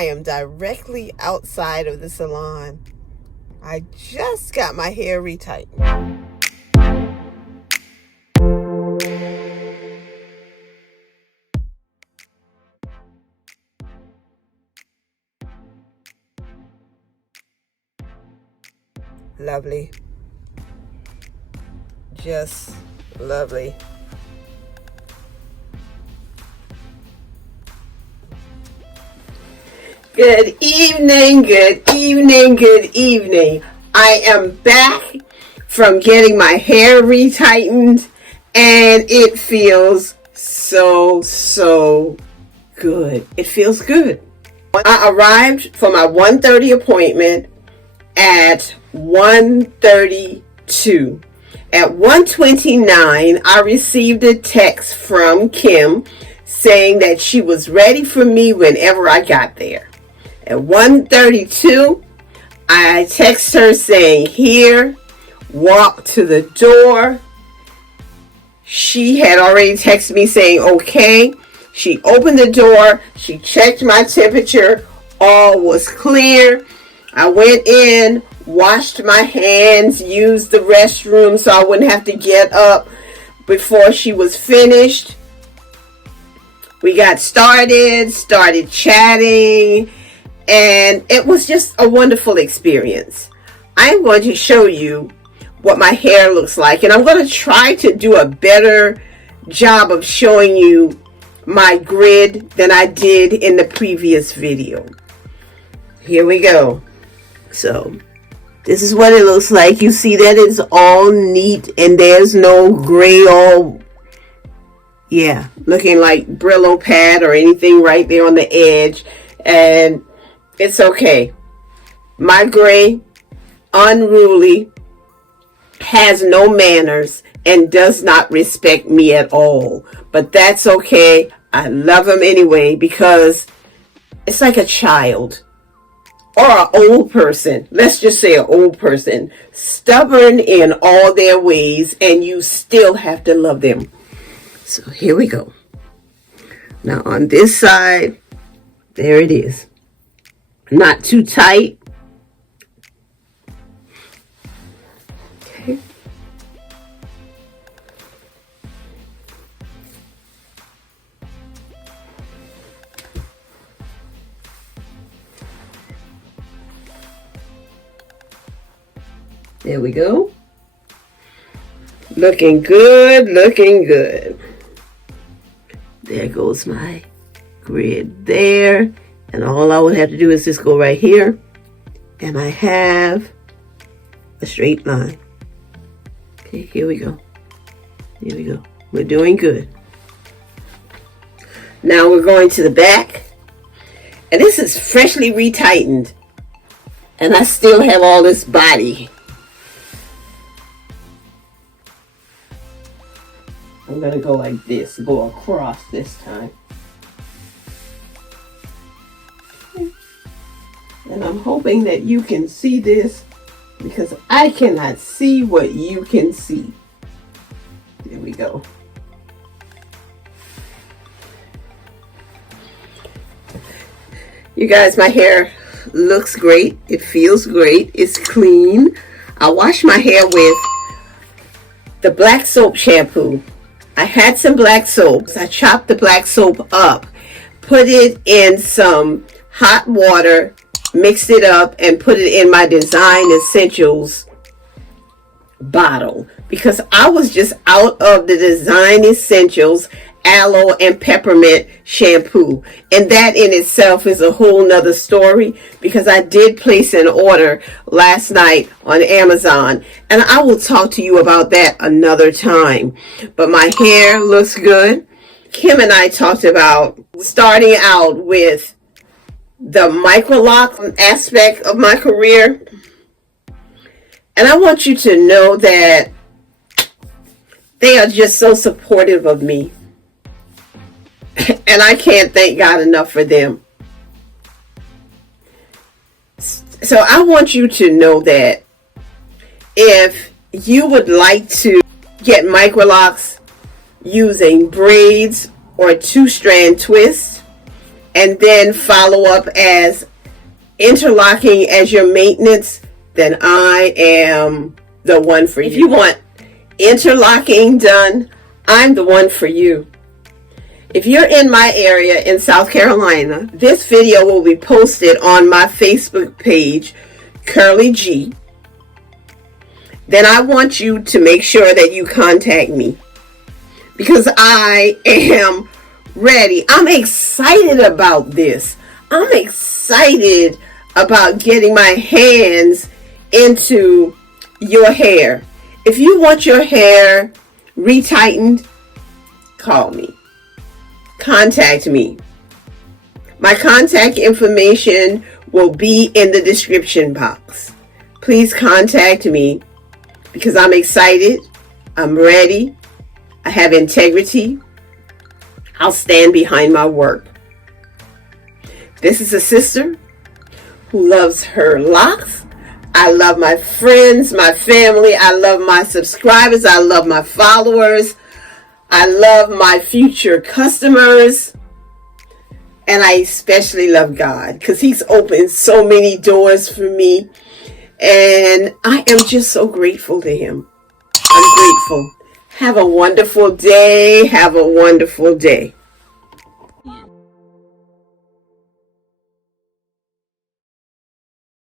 I am directly outside of the salon. I just got my hair retightened. Lovely. Just lovely. Good evening, good evening, good evening. I am back from getting my hair retightened and it feels so good. It feels good. I arrived for my 1:30 appointment at 1:32. At 1:29, I received a text from Kim saying that she was ready for me whenever I got there. At 1:32, I text her saying, here, walk to the door. She had already texted me saying, okay. She opened the door. She checked my temperature. All was clear. I went in, washed my hands, used the restroom so I wouldn't have to get up before she was finished. We got started chatting, and it was just a wonderful experience. I'm going to show you what my hair looks like, and I'm going to try to do a better job of showing you my grid than I did in the previous video. Here we go. So this is what it looks like. You see that it's all neat and there's no gray all, yeah, looking like Brillo pad or anything right there on the edge. And it's okay. My gray, unruly, has no manners and does not respect me at all. But that's okay. I love him anyway because it's like a child. Or an old person, let's just say an old person, stubborn in all their ways, and you still have to love them. So here we go. Now on this side, there it is. Not too tight. Okay. There we go. Looking good, looking good. There goes my grid there. And all I would have to do is just go right here. And I have a straight line. Okay, here we go. Here we go. We're doing good. Now we're going to the back. And this is freshly retightened. And I still have all this body. I'm going to go like this, go across this time. And I'm hoping that you can see this because I cannot see what you can see. There we go. You guys, my hair looks great. It feels great. It's clean. I wash my hair with the black soap shampoo. I had some black soaps. I chopped the black soap up, put it in some hot water, mixed it up, and put it in my Design Essentials bottle because I was just out of the Design Essentials Aloe and Peppermint shampoo, and that in itself is a whole nother story because I did place an order last night on Amazon, and I will talk to you about that another time. But my hair looks good. Kim and I talked about starting out with the microlock aspect of my career, and I want you to know that they are just so supportive of me. And I can't thank God enough for them. So I want you to know that if you would like to get microlocks using braids or 2-strand twists, and then follow up as interlocking as your maintenance, then I am the one for you. If you want interlocking done, I'm the one for you. If you're in my area in South Carolina, this video will be posted on my Facebook page, Curly G. Then I want you to make sure that you contact me, because I am ready. I'm excited about this. I'm excited about getting my hands into your hair. If you want your hair retightened, call me. Contact me. My contact information will be in the description box. Please contact me, because I'm excited. I'm ready. I have integrity. I'll stand behind my work. This is a sister who loves her locks. I love my friends, my family. I love my subscribers. I love my followers. I love my future customers. And I especially love God, because He's opened so many doors for me. And I am just so grateful to Him. I'm grateful. Have a wonderful day. Have a wonderful day.